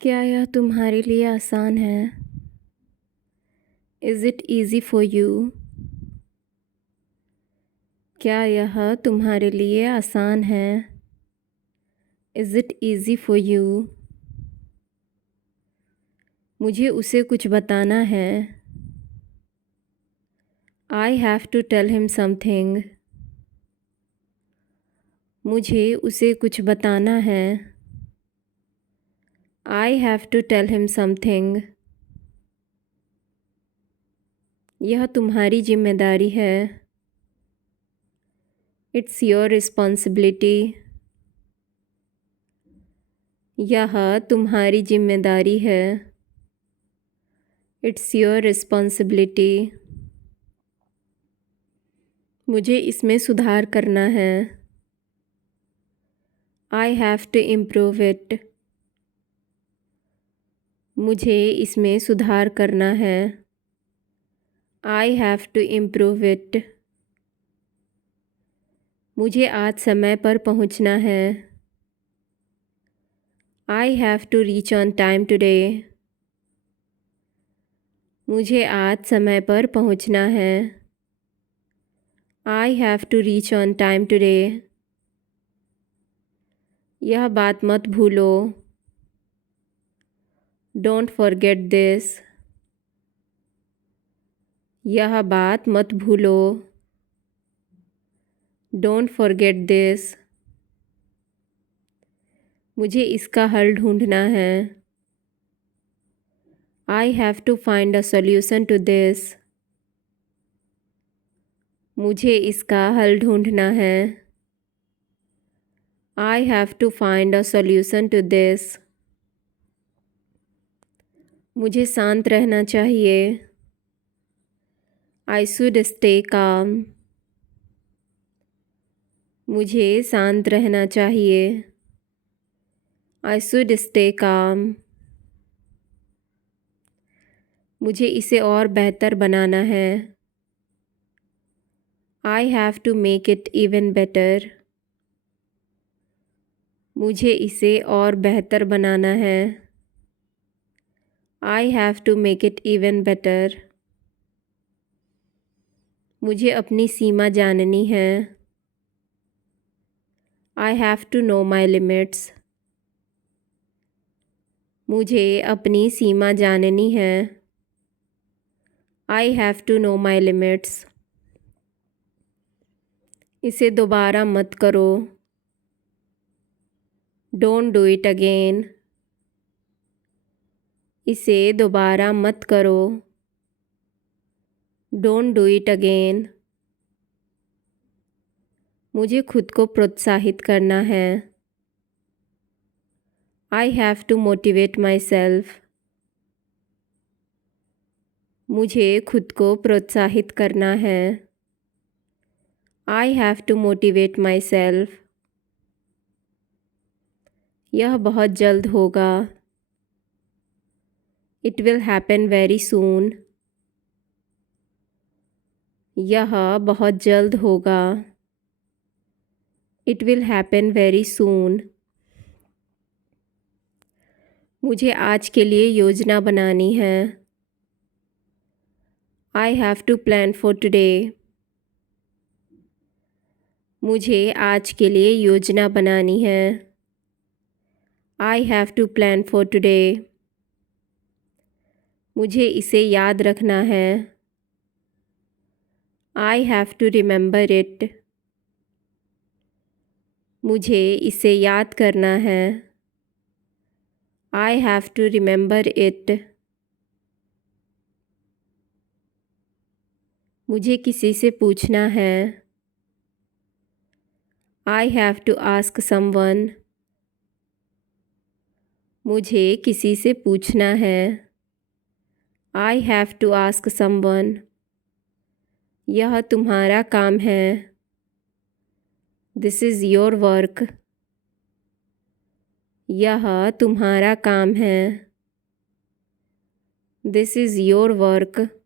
क्या यह तुम्हारे लिए आसान है? Is it easy for you? क्या यह तुम्हारे लिए आसान है? Is it easy for you? मुझे उसे कुछ बताना है। I have to tell him something. मुझे उसे कुछ बताना है। I have to tell him something. यह तुम्हारी जिम्मेदारी है। It's your responsibility. यह तुम्हारी जिम्मेदारी है। It's your responsibility. मुझे इसमें सुधार करना है। I have to improve it. मुझे इसमें सुधार करना है। I have to improve it. मुझे आज समय पर पहुंचना है। I have to reach on time today. मुझे आज समय पर पहुंचना है। I have to reach on time today. यह बात मत भूलो। Don't forget this. यह बात मत भूलो। Don't forget this. मुझे इसका हल ढूंढना है। I have to find a solution to this. मुझे इसका हल ढूंढना है। I have to find a solution to this. मुझे शांत रहना चाहिए। I should stay calm. मुझे शांत रहना चाहिए। I should stay calm. मुझे इसे और बेहतर बनाना है। I have to make it even better. मुझे इसे और बेहतर बनाना है। I have to make it even better. मुझे अपनी सीमा जाननी है। I have to know my limits. मुझे अपनी सीमा जाननी है। I have to know my limits. इसे दोबारा मत करो। Don't do it again. इसे दोबारा मत करो। Don't do it again. मुझे खुद को प्रोत्साहित करना है। I have to motivate myself. मुझे खुद को प्रोत्साहित करना है। I have to motivate myself. यह बहुत जल्द होगा। It will happen very soon. यह बहुत जल्द होगा। It will happen very soon. मुझे आज के लिए योजना बनानी है। I have to plan for today. मुझे आज के लिए योजना बनानी है। I have to plan for today. मुझे इसे याद रखना है। I have to remember it. मुझे इसे याद करना है। I have to remember it. मुझे किसी से पूछना है। I have to ask someone. मुझे किसी से पूछना है। I have to ask someone. यह तुम्हारा काम है। This is your work. यह तुम्हारा काम है। This is your work.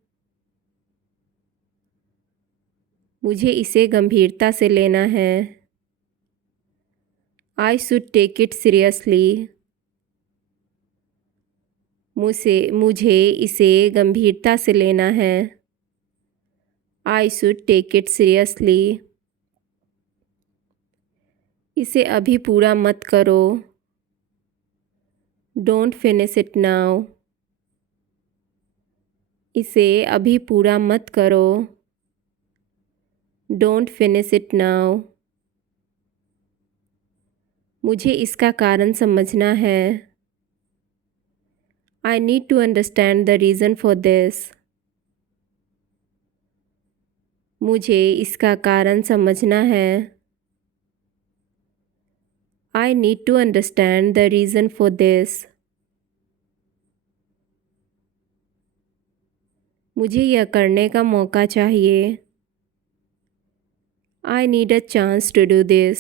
मुझे इसे गंभीरता से लेना है। I should take it seriously. मुझे इसे गंभीरता से लेना है। I should take it seriously. इसे अभी पूरा मत करो। Don't finish it now. इसे अभी पूरा मत करो। Don't finish it now. मुझे इसका कारण समझना है। I need to understand the reason for this. मुझे इसका कारण समझना है। I need to understand the reason for this. मुझे यह करने का मौका चाहिए। I need a chance to do this.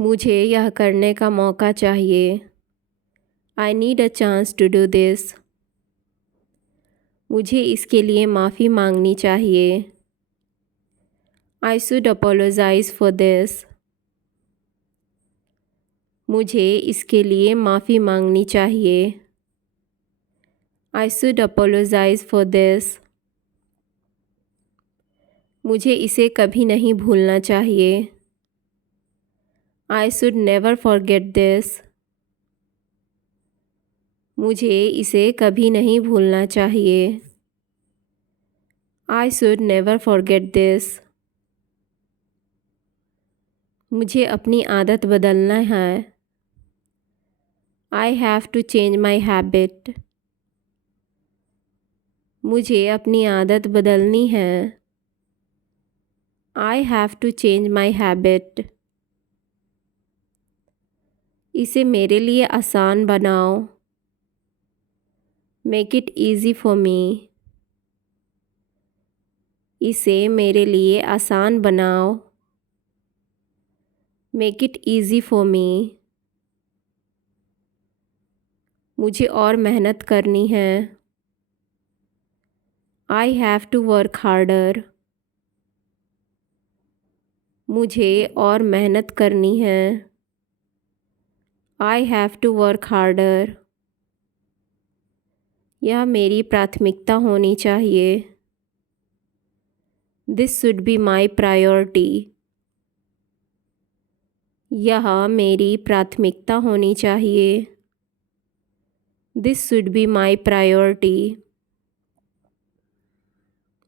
मुझे यह करने का मौका चाहिए। I need a chance to do this. मुझे इसके लिए माफ़ी मांगनी चाहिए। I should apologize for this. मुझे इसके लिए माफ़ी मांगनी चाहिए। I should apologize for this. मुझे इसे कभी नहीं भूलना चाहिए। I should never forget this. मुझे इसे कभी नहीं भूलना चाहिए। I should never forget this. मुझे अपनी आदत बदलना है। I have to change my habit. मुझे अपनी आदत बदलनी है। I have to change my habit. इसे मेरे लिए आसान बनाओ। Make it easy for me. इसे मेरे लिए आसान बनाओ। Make it easy for me. मुझे और मेहनत करनी है। I have to work harder. मुझे और मेहनत करनी है। I have to work harder. यह मेरी प्राथमिकता होनी चाहिए। This should be my priority. यह मेरी प्राथमिकता होनी चाहिए। This should be my priority.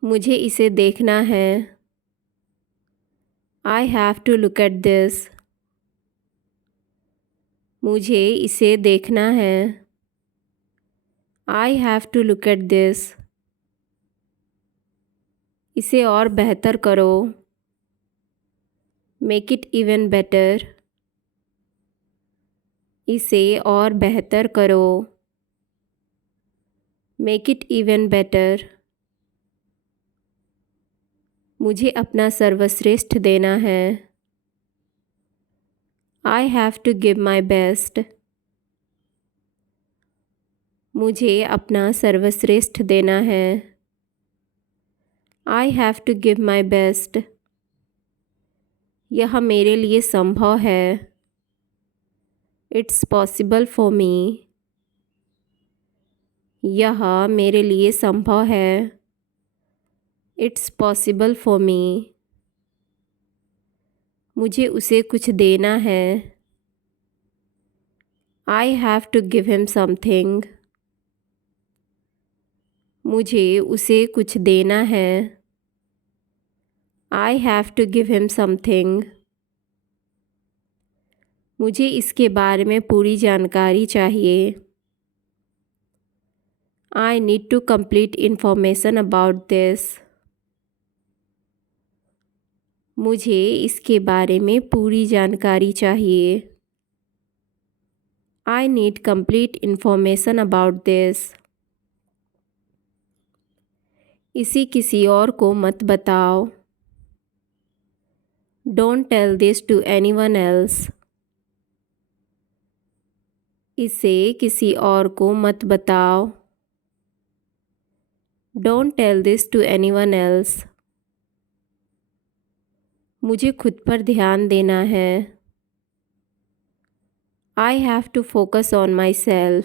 मुझे इसे देखना है। I have to look at this. मुझे इसे देखना है। I have to look at this. इसे और बेहतर करो। Make it even better. इसे और बेहतर करो। Make it even better. मुझे अपना सर्वश्रेष्ठ देना है। I have to give my best. मुझे अपना सर्वश्रेष्ठ देना है। I have to give my best. यह मेरे लिए संभव है। It's possible for me. यह मेरे लिए संभव है। It's possible for me. मुझे उसे कुछ देना है। I have to give him something. मुझे उसे कुछ देना है। I have to give him something. मुझे इसके बारे में पूरी जानकारी चाहिए। I need to complete information about this. मुझे इसके बारे में पूरी जानकारी चाहिए। I need complete information about this. इसे किसी और को मत बताओ। Don't tell this to anyone else. इसे किसी और को मत बताओ। Don't tell this to anyone else. मुझे खुद पर ध्यान देना है। I have to focus on myself.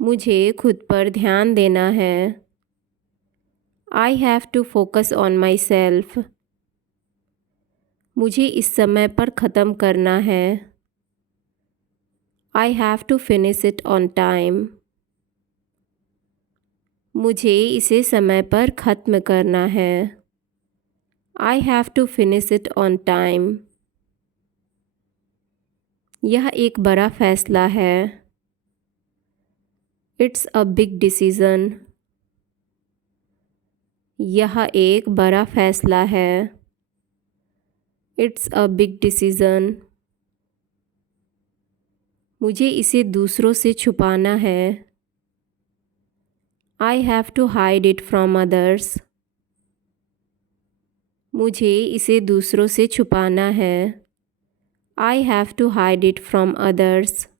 मुझे खुद पर ध्यान देना है. I have to focus on myself. मुझे इस समय पर ख़त्म करना है. I have to finish it on time. मुझे इसे समय पर ख़त्म करना है. I have to finish it on time. यह एक बड़ा फैसला है. It's a big decision. यह एक बड़ा फैसला है. It's a big decision. मुझे इसे दूसरों से छुपाना है. I have to hide it from others. मुझे इसे दूसरों से छुपाना है. I have to hide it from others.